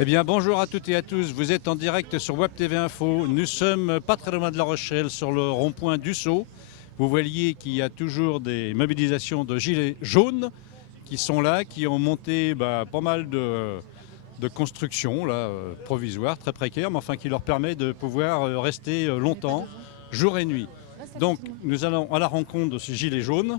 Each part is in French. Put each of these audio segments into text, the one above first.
Eh bien, bonjour à toutes et à tous. Vous êtes en direct sur Web TV Info. Nous sommes pas très loin de La Rochelle, sur le rond-point d'Ussat. Vous voyez qu'il y a toujours des mobilisations de gilets jaunes qui sont là, qui ont monté pas mal de constructions là, provisoires, très précaires, mais enfin qui leur permet de pouvoir rester longtemps, jour et nuit. Donc, nous allons à la rencontre de ces gilets jaunes.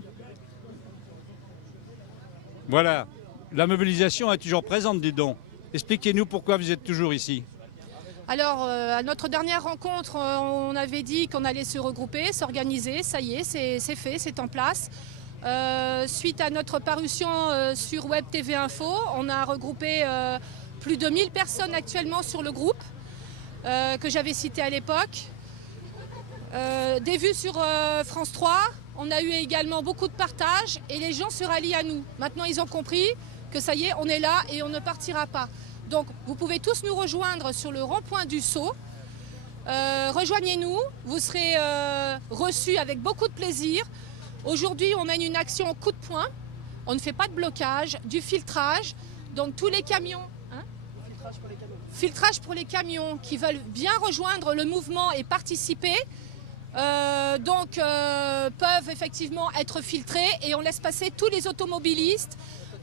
Voilà, la mobilisation est toujours présente, dis donc. Expliquez-nous pourquoi vous êtes toujours ici. Alors, à notre dernière rencontre, on avait dit qu'on allait se regrouper, s'organiser. Ça y est, c'est fait, c'est en place. Suite à notre parution sur Web TV Info, on a regroupé plus de 1000 personnes actuellement sur le groupe que j'avais cité à l'époque. Des vues sur France 3, on a eu également beaucoup de partages et les gens se rallient à nous. Maintenant, ils ont compris que ça y est, on est là et on ne partira pas. Donc, vous pouvez tous nous rejoindre sur le rond-point d'Ussat. Rejoignez-nous, vous serez reçus avec beaucoup de plaisir. Aujourd'hui, on mène une action au coup de poing. On ne fait pas de blocage, du filtrage. Donc, tous les camions... Filtrage pour les camions qui veulent bien rejoindre le mouvement et participer. Peuvent effectivement être filtrés et on laisse passer tous les automobilistes.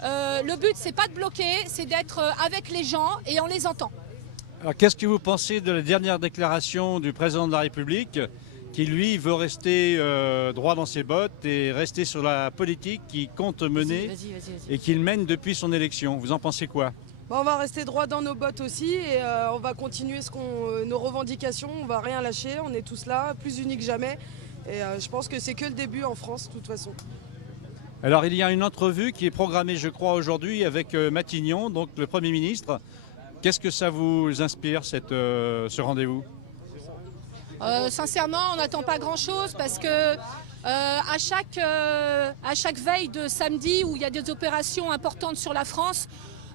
Le but, c'est pas de bloquer, c'est d'être avec les gens et on les entend. Alors, qu'est-ce que vous pensez de la dernière déclaration du président de la République qui, lui, veut rester droit dans ses bottes et rester sur la politique qu'il compte mener et qu'il mène depuis son élection? Vous en pensez quoi? On va rester droit dans nos bottes aussi et on va continuer nos revendications, on va rien lâcher, on est tous là, plus unis que jamais. Et je pense que c'est que le début en France, de toute façon. Alors, il y a une entrevue qui est programmée, je crois, aujourd'hui avec Matignon, donc le Premier ministre. Qu'est-ce que ça vous inspire, ce rendez-vous? Sincèrement, on n'attend pas grand-chose parce que à chaque veille de samedi où il y a des opérations importantes sur la France,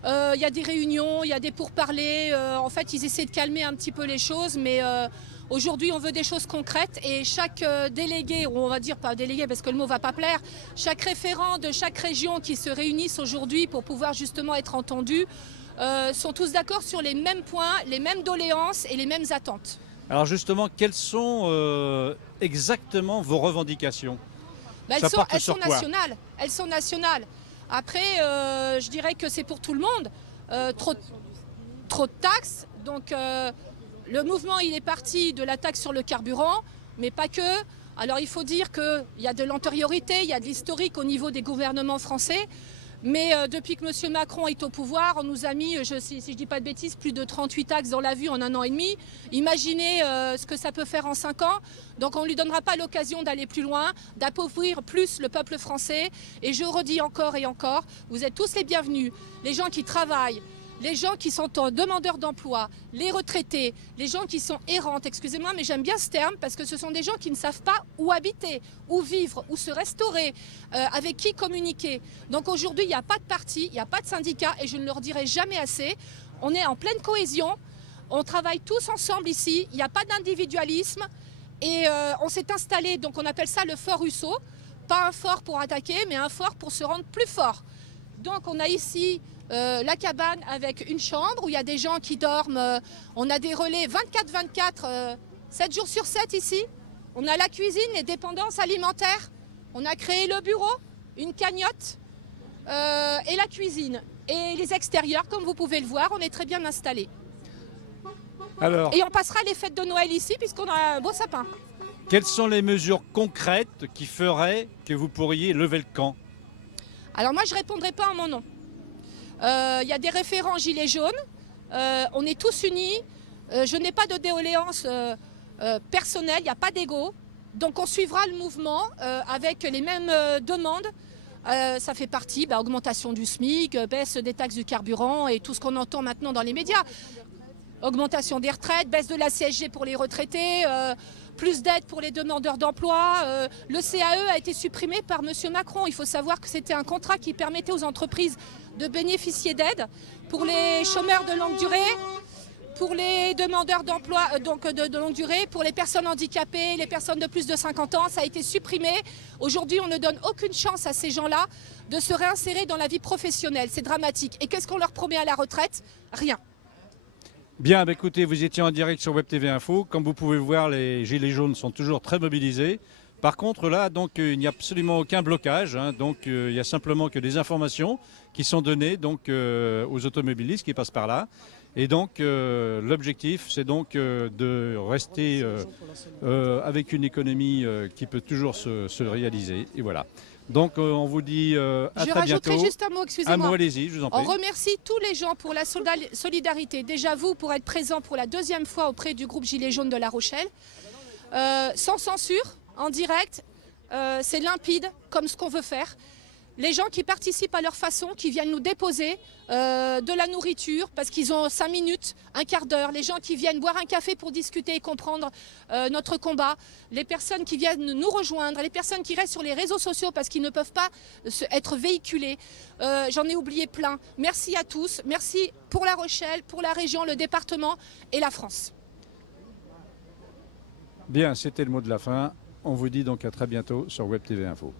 il y a des réunions, il y a des pourparlers. En fait, ils essaient de calmer un petit peu les choses, mais aujourd'hui, on veut des choses concrètes et chaque délégué, ou on va dire pas délégué parce que le mot va pas plaire, chaque référent de chaque région qui se réunissent aujourd'hui pour pouvoir justement être entendus, sont tous d'accord sur les mêmes points, les mêmes doléances et les mêmes attentes. Alors justement, quelles sont exactement vos revendications? Elles sont nationales. Elles sont nationales. Après, je dirais que c'est pour tout le monde. Trop de taxes. Donc, le mouvement, il est parti de la taxe sur le carburant, mais pas que. Alors, il faut dire qu'il y a de l'antériorité, il y a de l'historique au niveau des gouvernements français. Mais depuis que M. Macron est au pouvoir, on nous a mis, si je ne dis pas de bêtises, plus de 38 taxes dans la vue en 1 an et demi. Imaginez ce que ça peut faire en 5 ans. Donc on ne lui donnera pas l'occasion d'aller plus loin, d'appauvrir plus le peuple français. Et je redis encore et encore, vous êtes tous les bienvenus. Les gens qui travaillent, les gens qui sont demandeurs d'emploi, les retraités, les gens qui sont errantes, excusez-moi, mais j'aime bien ce terme parce que ce sont des gens qui ne savent pas où habiter, où vivre, où se restaurer, avec qui communiquer. Donc aujourd'hui, il n'y a pas de parti, il n'y a pas de syndicat et je ne le redirai jamais assez. On est en pleine cohésion, on travaille tous ensemble ici, il n'y a pas d'individualisme et on s'est installé, donc on appelle ça le fort Ussat, pas un fort pour attaquer, mais un fort pour se rendre plus fort. Donc on a ici la cabane avec une chambre où il y a des gens qui dorment. On a des relais 24-24, 7 jours sur 7 ici. On a la cuisine, les dépendances alimentaires. On a créé le bureau, une cagnotte et la cuisine. Et les extérieurs, comme vous pouvez le voir, on est très bien installés. Alors, et on passera les fêtes de Noël ici puisqu'on a un beau sapin. Quelles sont les mesures concrètes qui feraient que vous pourriez lever le camp? Alors moi, je ne répondrai pas en mon nom. Il y a des référents gilets jaunes, on est tous unis, je n'ai pas de déoléance personnelle, il n'y a pas d'ego, donc on suivra le mouvement avec les mêmes demandes. Ça fait partie, augmentation du SMIC, baisse des taxes du carburant et tout ce qu'on entend maintenant dans les médias. Augmentation des retraites, baisse de la CSG pour les retraités, plus d'aide pour les demandeurs d'emploi. Le CAE a été supprimé par M. Macron. Il faut savoir que c'était un contrat qui permettait aux entreprises de bénéficier d'aides pour les chômeurs de longue durée, pour les demandeurs d'emploi de longue durée, pour les personnes handicapées, les personnes de plus de 50 ans. Ça a été supprimé. Aujourd'hui, on ne donne aucune chance à ces gens-là de se réinsérer dans la vie professionnelle. C'est dramatique. Et qu'est-ce qu'on leur promet à la retraite? Rien. Bien, bah, écoutez, vous étiez en direct sur Web TV Info. Comme vous pouvez voir, les gilets jaunes sont toujours très mobilisés. Par contre, là, donc, il n'y a absolument aucun blocage. Hein, donc, il y a simplement que des informations qui sont données donc, aux automobilistes qui passent par là. Et donc, l'objectif, c'est donc de rester avec une économie qui peut toujours se réaliser. Et voilà. Donc, on vous dit à très bientôt. Je rajouterai juste un mot, excusez-moi. Un mot, allez-y, je vous en prie. On remercie tous les gens pour la solidarité. Déjà vous, pour être présent pour la deuxième fois auprès du groupe Gilets jaunes de La Rochelle. Sans censure, en direct, c'est limpide comme ce qu'on veut faire. Les gens qui participent à leur façon, qui viennent nous déposer de la nourriture parce qu'ils ont 5 minutes, un quart d'heure. Les gens qui viennent boire un café pour discuter et comprendre notre combat. Les personnes qui viennent nous rejoindre. Les personnes qui restent sur les réseaux sociaux parce qu'ils ne peuvent pas être véhiculés. J'en ai oublié plein. Merci à tous. Merci pour La Rochelle, pour la région, le département et la France. Bien, c'était le mot de la fin. On vous dit donc à très bientôt sur Web TV Info.